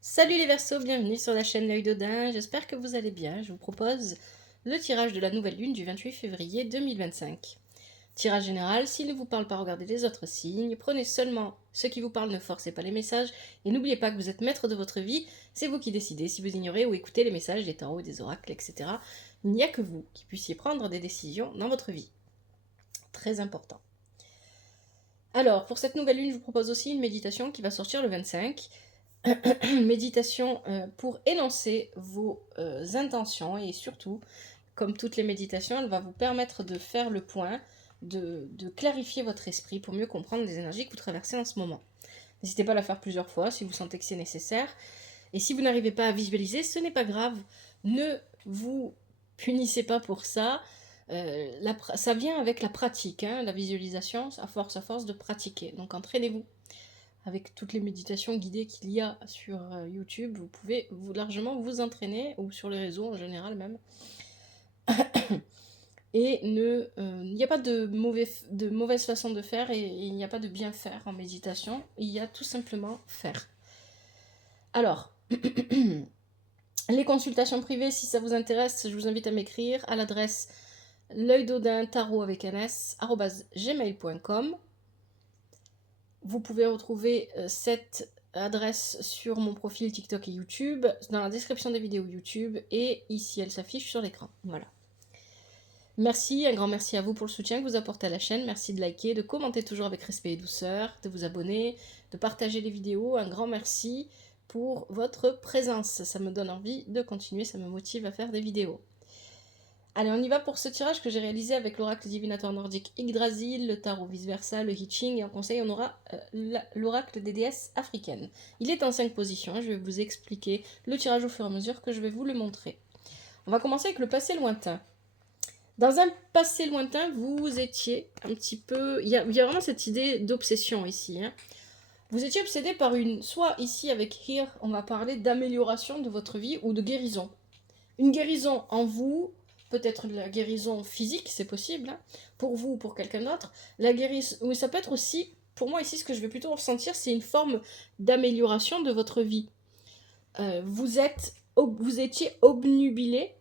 Salut les Verseaux, bienvenue sur la chaîne L'Œil d'Odin, j'espère que vous allez bien. Je vous propose le tirage de la nouvelle lune du 28 février 2025. Tirage général, s'il ne vous parle pas, regardez les autres signes, prenez seulement ce qui vous parle, ne forcez pas les messages, et n'oubliez pas que vous êtes maître de votre vie, c'est vous qui décidez si vous ignorez ou écoutez les messages des tarots, des oracles, etc. Il n'y a que vous qui puissiez prendre des décisions dans votre vie. Très important. Alors, pour cette nouvelle lune, je vous propose aussi une méditation qui va sortir le 25. Méditation pour énoncer vos intentions et surtout, comme toutes les méditations, elle va vous permettre de faire le point, de clarifier votre esprit pour mieux comprendre les énergies que vous traversez en ce moment. N'hésitez pas à la faire plusieurs fois si vous sentez que c'est nécessaire. Et si vous n'arrivez pas à visualiser, ce n'est pas grave. Ne vous punissez pas pour ça. Ça vient avec la pratique, hein, la visualisation, à force de pratiquer. Donc entraînez-vous. Avec toutes les méditations guidées qu'il y a sur YouTube, vous pouvez largement vous entraîner, ou sur les réseaux en général même. Et il n'y a pas de mauvaise façon de faire, et il n'y a pas de bien faire en méditation, il y a tout simplement faire. Alors, les consultations privées, si ça vous intéresse, je vous invite à m'écrire à l'adresse l'œil d'Odin tarot avec un s @gmail.com. Vous pouvez retrouver cette adresse sur mon profil TikTok et YouTube, dans la description des vidéos YouTube, et ici elle s'affiche sur l'écran. Voilà. Merci, un grand merci à vous pour le soutien que vous apportez à la chaîne. Merci de liker, de commenter toujours avec respect et douceur, de vous abonner, de partager les vidéos. Un grand merci pour votre présence. Ça me donne envie de continuer, ça me motive à faire des vidéos. Allez, on y va pour ce tirage que j'ai réalisé avec l'oracle divinateur nordique Yggdrasil, le tarot vice-versa, le I Ching, et en conseil on aura l'oracle des déesses africaines. Il est en 5 positions, je vais vous expliquer le tirage au fur et à mesure que je vais vous le montrer. On va commencer avec le passé lointain. Dans un passé lointain, vous étiez un petit peu... Il y a vraiment cette idée d'obsession ici. Hein. Vous étiez obsédé par une... Soit ici avec Here, on va parler d'amélioration de votre vie ou de guérison. Une guérison en vous, peut-être la guérison physique, c'est possible, hein, pour vous ou pour quelqu'un d'autre. La guérison... Oui, ça peut être aussi... Pour moi ici, ce que je vais plutôt ressentir, c'est une forme d'amélioration de votre vie. Vous étiez obnubilé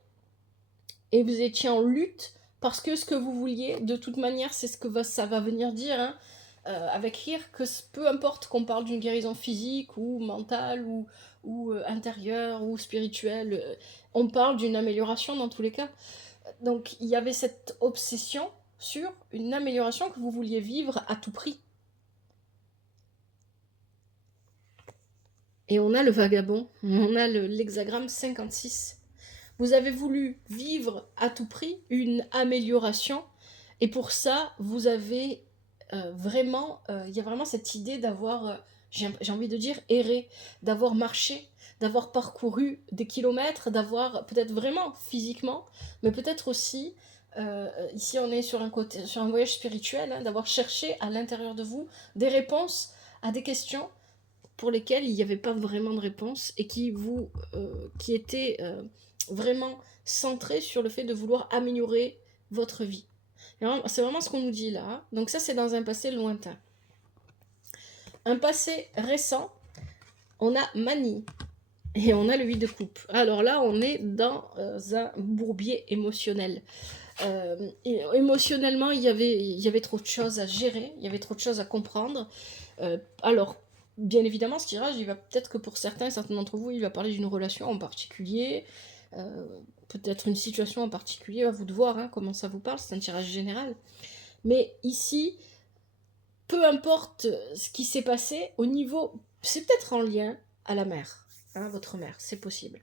et vous étiez en lutte parce que ce que vous vouliez, de toute manière, c'est ce que ça va venir dire, hein, avec Rire, que peu importe qu'on parle d'une guérison physique ou mentale ou intérieure ou spirituelle, on parle d'une amélioration dans tous les cas. Donc il y avait cette obsession sur une amélioration que vous vouliez vivre à tout prix. Et on a le vagabond, on a l'hexagramme 56. Vous avez voulu vivre à tout prix une amélioration, et pour ça, vous avez il y a vraiment cette idée d'avoir, j'ai envie de dire, erré, d'avoir marché, d'avoir parcouru des kilomètres, d'avoir peut-être vraiment physiquement, mais peut-être aussi, ici on est sur un voyage spirituel, hein, d'avoir cherché à l'intérieur de vous des réponses à des questions pour lesquelles il n'y avait pas vraiment de réponse et qui étaient vraiment centrées sur le fait de vouloir améliorer votre vie. C'est vraiment ce qu'on nous dit là. Donc ça, c'est dans un passé lointain. Un passé récent, on a Mani et on a le 8 de coupe. Alors là, on est dans un bourbier émotionnel. Émotionnellement, il y avait trop de choses à gérer, il y avait trop de choses à comprendre. Alors, bien évidemment, ce tirage, il va peut-être que pour certains d'entre vous, il va parler d'une relation en particulier, peut-être une situation en particulier, à vous de voir hein, comment ça vous parle, c'est un tirage général. Mais ici, peu importe ce qui s'est passé, au niveau, c'est peut-être en lien à la mère, hein, votre mère, c'est possible.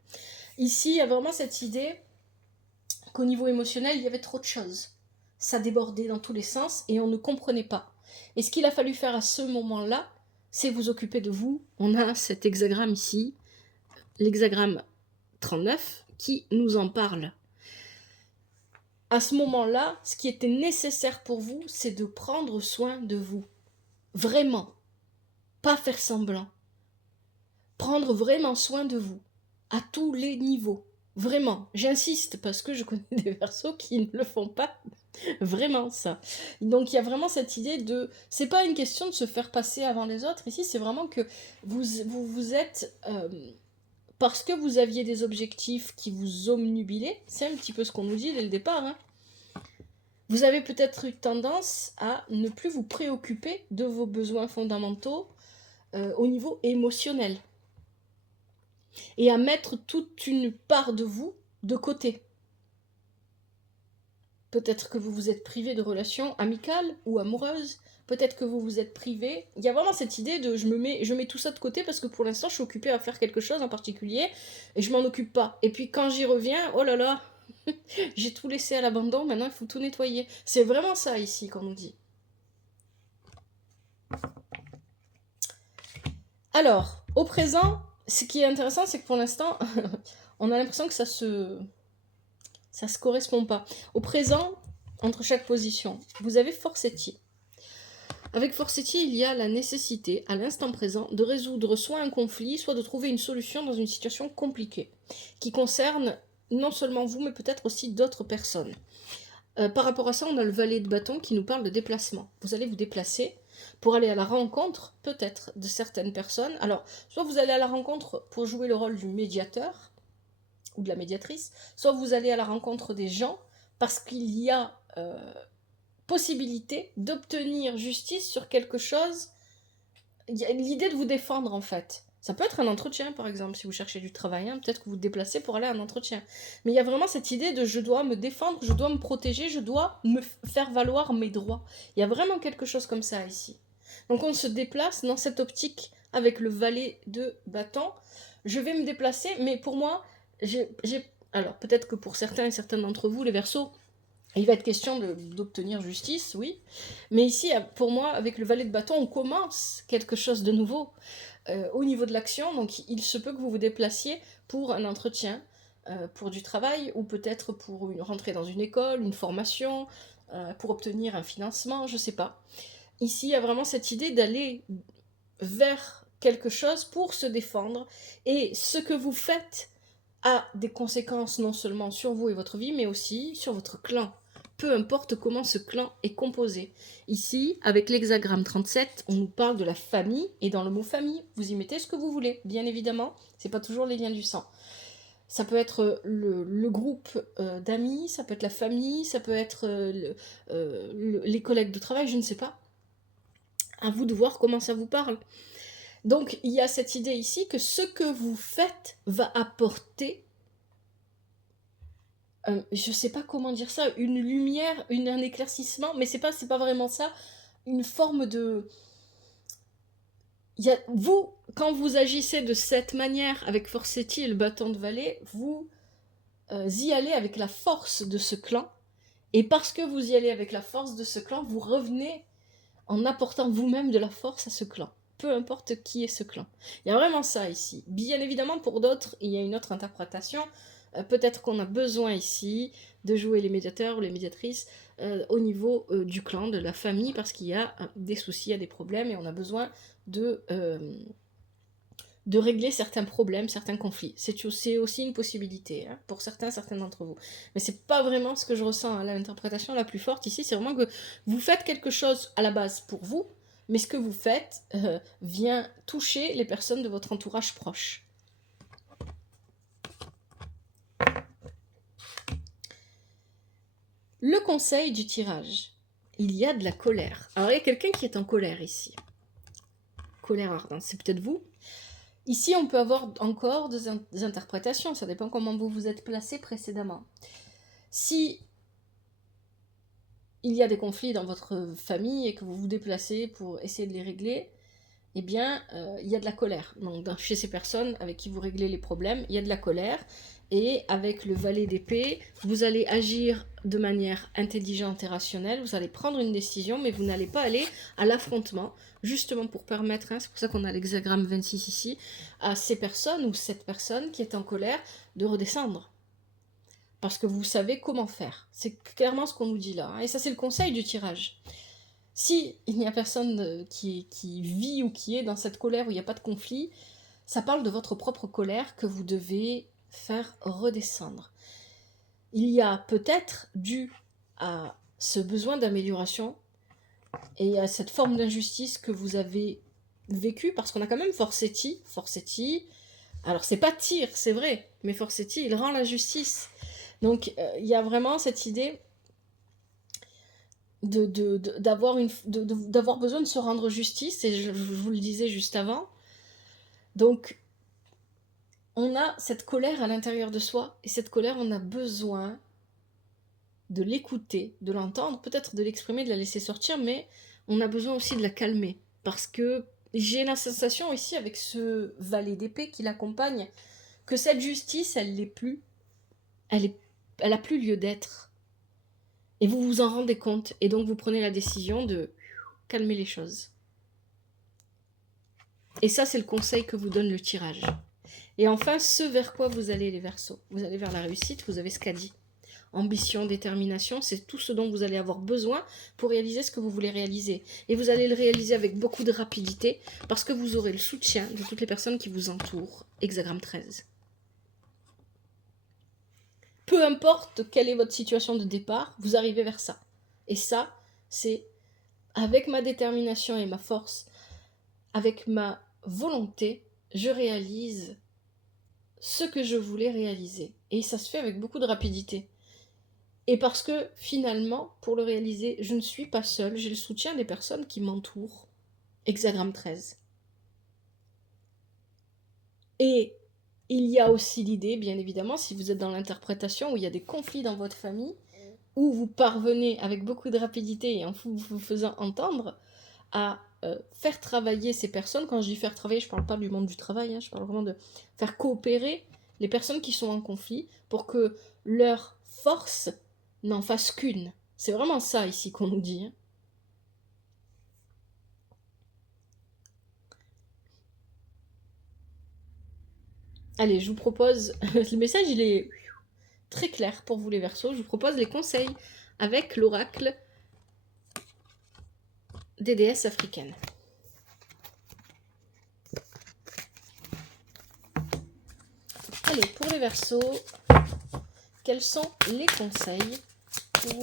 Ici, il y a vraiment cette idée qu'au niveau émotionnel, il y avait trop de choses. Ça débordait dans tous les sens et on ne comprenait pas. Et ce qu'il a fallu faire à ce moment-là, c'est vous occuper de vous. On a cet hexagramme ici, l'hexagramme 39, qui nous en parle. À ce moment-là, ce qui était nécessaire pour vous, c'est de prendre soin de vous. Vraiment. Pas faire semblant. Prendre vraiment soin de vous. À tous les niveaux. Vraiment. J'insiste parce que je connais des Verseaux qui ne le font pas. Vraiment ça. Donc il y a vraiment cette idée de... C'est pas une question de se faire passer avant les autres. Ici, c'est vraiment que vous êtes parce que vous aviez des objectifs qui vous omnubilaient, c'est un petit peu ce qu'on nous dit dès le départ, hein. Vous avez peut-être eu tendance à ne plus vous préoccuper de vos besoins fondamentaux au niveau émotionnel et à mettre toute une part de vous de côté. Peut-être que vous vous êtes privé de relations amicales ou amoureuses. Peut-être que vous vous êtes privé. Il y a vraiment cette idée de je mets tout ça de côté parce que pour l'instant je suis occupée à faire quelque chose en particulier et je m'en occupe pas. Et puis quand j'y reviens, oh là là, j'ai tout laissé à l'abandon, maintenant il faut tout nettoyer. C'est vraiment ça ici qu'on nous dit. Alors, au présent, ce qui est intéressant, c'est que pour l'instant, on a l'impression que ça se correspond pas. Au présent, entre chaque position, vous avez Forcetti. Avec Forcetti, il y a la nécessité, à l'instant présent, de résoudre soit un conflit, soit de trouver une solution dans une situation compliquée, qui concerne non seulement vous, mais peut-être aussi d'autres personnes. Par rapport à ça, on a le valet de bâton qui nous parle de déplacement. Vous allez vous déplacer pour aller à la rencontre, peut-être, de certaines personnes. Alors, soit vous allez à la rencontre pour jouer le rôle du médiateur, ou de la médiatrice, soit vous allez à la rencontre des gens, parce qu'il y a possibilité d'obtenir justice sur quelque chose. Il y a l'idée de vous défendre, en fait. Ça peut être un entretien, par exemple, si vous cherchez du travail, hein, peut-être que vous vous déplacez pour aller à un entretien. Mais il y a vraiment cette idée de je dois me défendre, je dois me protéger, je dois me faire valoir mes droits. Il y a vraiment quelque chose comme ça ici. Donc on se déplace dans cette optique avec le valet de bâton. Je vais me déplacer, mais pour moi, alors peut-être que pour certains et certaines d'entre vous, les Verseaux, il va être question d'obtenir justice, oui. Mais ici, pour moi, avec le valet de bâton, on commence quelque chose de nouveau au niveau de l'action. Donc il se peut que vous vous déplaciez pour un entretien, pour du travail, ou peut-être pour rentrer dans une école, une formation, pour obtenir un financement, je sais pas. Ici, il y a vraiment cette idée d'aller vers quelque chose pour se défendre. Et ce que vous faites a des conséquences non seulement sur vous et votre vie, mais aussi sur votre clan. Peu importe comment ce clan est composé. Ici, avec l'hexagramme 37, on nous parle de la famille, et dans le mot famille, vous y mettez ce que vous voulez, bien évidemment, c'est pas toujours les liens du sang. Ça peut être le groupe d'amis, ça peut être la famille, ça peut être les collègues de travail, je ne sais pas. À vous de voir comment ça vous parle. Donc, il y a cette idée ici que ce que vous faites va apporter, je sais pas comment dire ça, une lumière, un éclaircissement, mais c'est pas vraiment ça, une forme de... Vous, quand vous agissez de cette manière, avec Forcetti et le bâton de valet, vous y allez avec la force de ce clan, et parce que vous y allez avec la force de ce clan, vous revenez en apportant vous-même de la force à ce clan. Peu importe qui est ce clan. Il y a vraiment ça ici. Bien évidemment, pour d'autres, il y a une autre interprétation. Peut-être qu'on a besoin ici de jouer les médiateurs ou les médiatrices au niveau du clan, de la famille, parce qu'il y a des soucis, il y a des problèmes, et on a besoin de régler certains problèmes, certains conflits. C'est aussi une possibilité, hein, pour certains d'entre vous. Mais c'est pas vraiment ce que je ressens, hein. L'interprétation la plus forte ici, c'est vraiment que vous faites quelque chose à la base pour vous, mais ce que vous faites vient toucher les personnes de votre entourage proche. Le conseil du tirage. Il y a de la colère. Alors il y a quelqu'un qui est en colère ici. Colère ardente, c'est peut-être vous. Ici, on peut avoir encore des interprétations, ça dépend comment vous vous êtes placé précédemment. Si il y a des conflits dans votre famille et que vous vous déplacez pour essayer de les régler, eh bien, il y a de la colère. Donc, chez ces personnes avec qui vous réglez les problèmes, il y a de la colère. Et avec le valet d'épée, vous allez agir de manière intelligente et rationnelle, vous allez prendre une décision, mais vous n'allez pas aller à l'affrontement, justement pour permettre, hein, c'est pour ça qu'on a l'hexagramme 26 ici, à ces personnes ou cette personne qui est en colère de redescendre. Parce que vous savez comment faire. C'est clairement ce qu'on nous dit là, hein, et ça c'est le conseil du tirage. Si il n'y a personne qui vit ou qui est dans cette colère où il n'y a pas de conflit, ça parle de votre propre colère que vous devez faire redescendre. Il y a peut-être, dû à ce besoin d'amélioration et à cette forme d'injustice que vous avez vécue, parce qu'on a quand même Forcetti, Alors, c'est pas tir, c'est vrai, mais Forseti, il rend la justice. Donc, il y a vraiment cette idée d'avoir besoin de se rendre justice, et je vous le disais juste avant. Donc, on a cette colère à l'intérieur de soi, et cette colère, on a besoin de l'écouter, de l'entendre, peut-être de l'exprimer, de la laisser sortir, mais on a besoin aussi de la calmer, parce que j'ai la sensation ici, avec ce valet d'épée qui l'accompagne, que cette justice, elle n'est plus, elle a plus lieu d'être. Et vous vous en rendez compte, et donc vous prenez la décision de calmer les choses. Et ça, c'est le conseil que vous donne le tirage. Et enfin, ce vers quoi vous allez, les Verseaux. Vous allez vers la réussite, vous avez ce qu'a dit. Ambition, détermination, c'est tout ce dont vous allez avoir besoin pour réaliser ce que vous voulez réaliser. Et vous allez le réaliser avec beaucoup de rapidité, parce que vous aurez le soutien de toutes les personnes qui vous entourent. Hexagramme 13. Peu importe quelle est votre situation de départ, vous arrivez vers ça. Et ça, c'est avec ma détermination et ma force, avec ma volonté, je réalise ce que je voulais réaliser. Et ça se fait avec beaucoup de rapidité. Et parce que finalement, pour le réaliser, je ne suis pas seule, j'ai le soutien des personnes qui m'entourent. Hexagramme 13. Et il y a aussi l'idée, bien évidemment, si vous êtes dans l'interprétation où il y a des conflits dans votre famille, où vous parvenez avec beaucoup de rapidité et en vous faisant entendre à faire travailler ces personnes. Quand je dis faire travailler, je ne parle pas du monde du travail, je parle vraiment de faire coopérer les personnes qui sont en conflit pour que leur force n'en fasse qu'une. C'est vraiment ça ici qu'on nous dit. Allez, je vous propose, le message il est très clair pour vous les Verseaux, je vous propose les conseils avec l'oracle des déesses africaines. Allez, pour les Verseaux, quels sont les conseils pour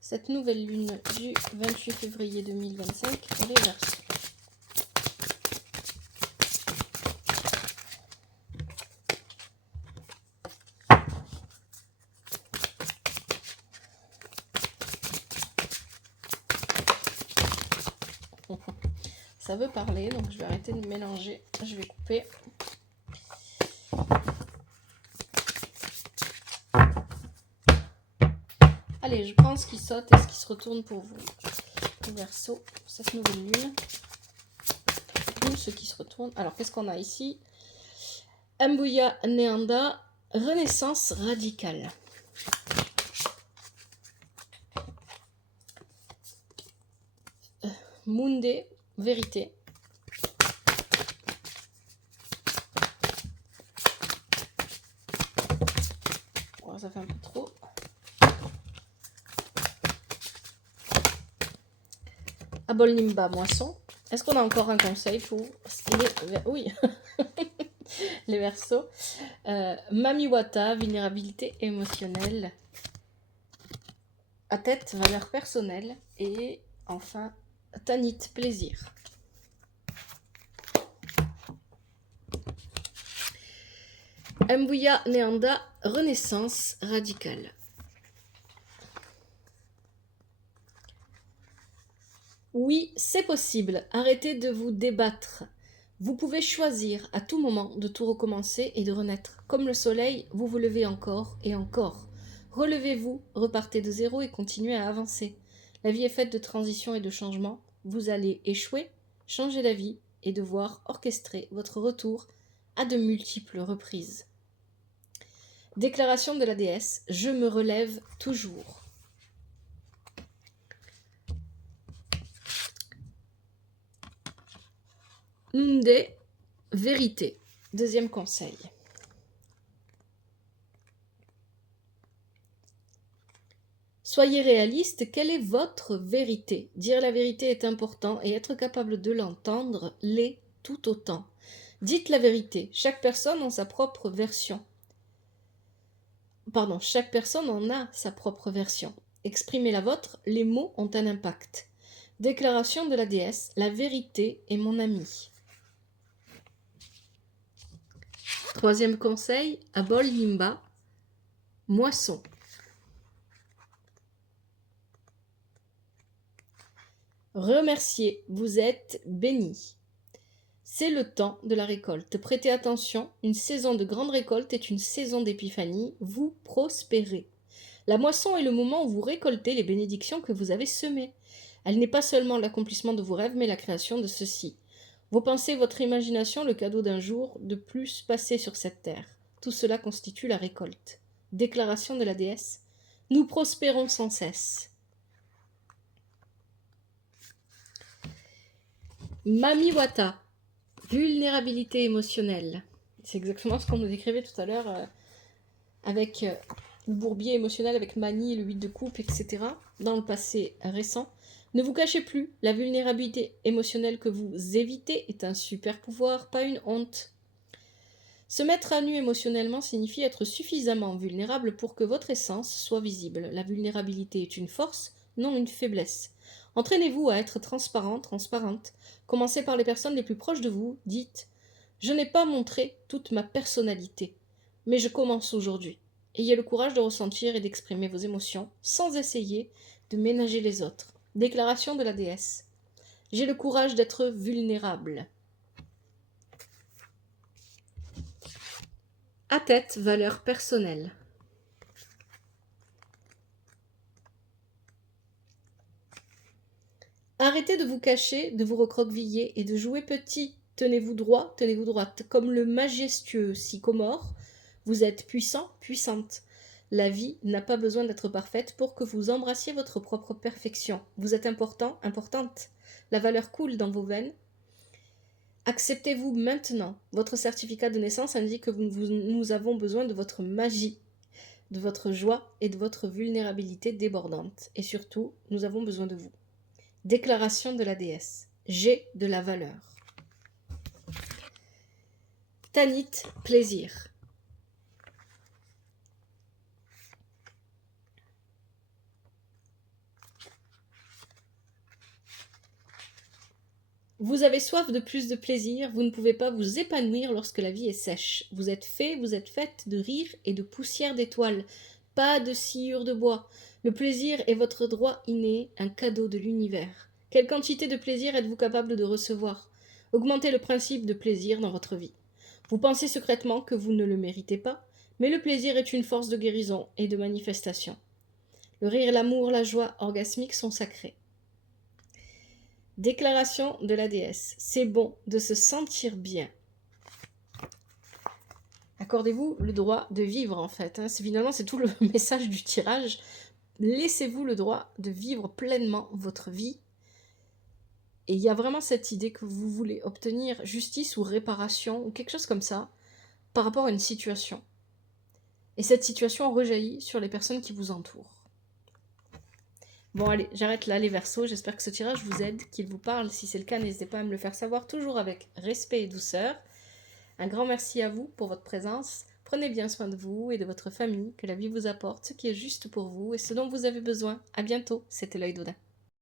cette nouvelle lune du 28 février 2025 pour les Verseaux? Ça veut parler, donc je vais arrêter de mélanger, je vais couper. Allez, je prends ce qui saute et ce qui se retourne pour vous. Le Verseau, cette nouvelle lune. Ou ce qui se retourne. Alors, qu'est-ce qu'on a ici? Mbuya Neanda, renaissance radicale. Munde, vérité. Oh, ça fait un peu trop. Abolnimba, moisson. Est-ce qu'on a encore un conseil pour les... Oui, les Verseaux. Mamiwata, vulnérabilité émotionnelle. Atet, valeur personnelle. Et enfin, Tanit, plaisir. Mbuya Neanda, renaissance radicale. Oui, c'est possible. Arrêtez de vous débattre. Vous pouvez choisir à tout moment de tout recommencer et de renaître. Comme le soleil, vous vous levez encore et encore. Relevez-vous, repartez de zéro et continuez à avancer. La vie est faite de transitions et de changements. Vous allez échouer, changer d'avis et devoir orchestrer votre retour à de multiples reprises. Déclaration de la déesse, je me relève toujours. Nde, vérité. Deuxième conseil. Soyez réaliste, quelle est votre vérité? Dire la vérité est important et être capable de l'entendre l'est tout autant. Dites la vérité, chaque personne en sa propre version. Chaque personne en a sa propre version. Exprimez la vôtre, les mots ont un impact. Déclaration de la déesse, la vérité est mon ami. Troisième conseil, Abol Yimba, moisson. Remerciez, vous êtes bénis. C'est le temps de la récolte. Prêtez attention, une saison de grande récolte est une saison d'épiphanie. Vous prospérez. La moisson est le moment où vous récoltez les bénédictions que vous avez semées. Elle n'est pas seulement l'accomplissement de vos rêves, mais la création de ceux-ci. Vos pensées, votre imagination, le cadeau d'un jour de plus passé sur cette terre. Tout cela constitue la récolte. Déclaration de la déesse. Nous prospérons sans cesse. Mami Wata. Vulnérabilité émotionnelle. C'est exactement ce qu'on nous décrivait tout à l'heure avec le bourbier émotionnel, avec Mani, le 8 de coupe, etc. Dans le passé récent. Ne vous cachez plus. La vulnérabilité émotionnelle que vous évitez est un super pouvoir, pas une honte. Se mettre à nu émotionnellement signifie être suffisamment vulnérable pour que votre essence soit visible. La vulnérabilité est une force, non une faiblesse. Entraînez-vous à être transparent, transparente. Commencez par les personnes les plus proches de vous. Dites « Je n'ai pas montré toute ma personnalité, mais je commence aujourd'hui. » Ayez le courage de ressentir et d'exprimer vos émotions sans essayer de ménager les autres. Déclaration de la déesse. J'ai le courage d'être vulnérable. À tête, valeur personnelle. Arrêtez de vous cacher, de vous recroqueviller et de jouer petit. Tenez-vous droit, tenez-vous droite. Comme le majestueux sycomore, vous êtes puissant, puissante. La vie n'a pas besoin d'être parfaite pour que vous embrassiez votre propre perfection. Vous êtes important, importante. La valeur coule dans vos veines. Acceptez-vous maintenant. Votre certificat de naissance indique que nous avons besoin de votre magie, de votre joie et de votre vulnérabilité débordante. Et surtout, nous avons besoin de vous. Déclaration de la déesse. J'ai de la valeur. Tanit, plaisir. Vous avez soif de plus de plaisir, vous ne pouvez pas vous épanouir lorsque la vie est sèche. Vous êtes fait, vous êtes faite de rire et de poussière d'étoiles, pas de sciure de bois. Le plaisir est votre droit inné, un cadeau de l'univers. Quelle quantité de plaisir êtes-vous capable de recevoir? Augmentez le principe de plaisir dans votre vie. Vous pensez secrètement que vous ne le méritez pas, mais le plaisir est une force de guérison et de manifestation. Le rire, l'amour, la joie orgasmique sont sacrés. Déclaration de la déesse. C'est bon de se sentir bien. Accordez-vous le droit de vivre en fait. Finalement, c'est tout le message du tirage. Laissez-vous le droit de vivre pleinement votre vie. Et il y a vraiment cette idée que vous voulez obtenir justice ou réparation ou quelque chose comme ça par rapport à une situation. Et cette situation rejaillit sur les personnes qui vous entourent. Bon allez, j'arrête là les Verseaux, j'espère que ce tirage vous aide, qu'il vous parle. Si c'est le cas, n'hésitez pas à me le faire savoir, toujours avec respect et douceur. Un grand merci à vous pour votre présence. Prenez bien soin de vous et de votre famille, que la vie vous apporte ce qui est juste pour vous et ce dont vous avez besoin. À bientôt, c'était l'œil d'Odin.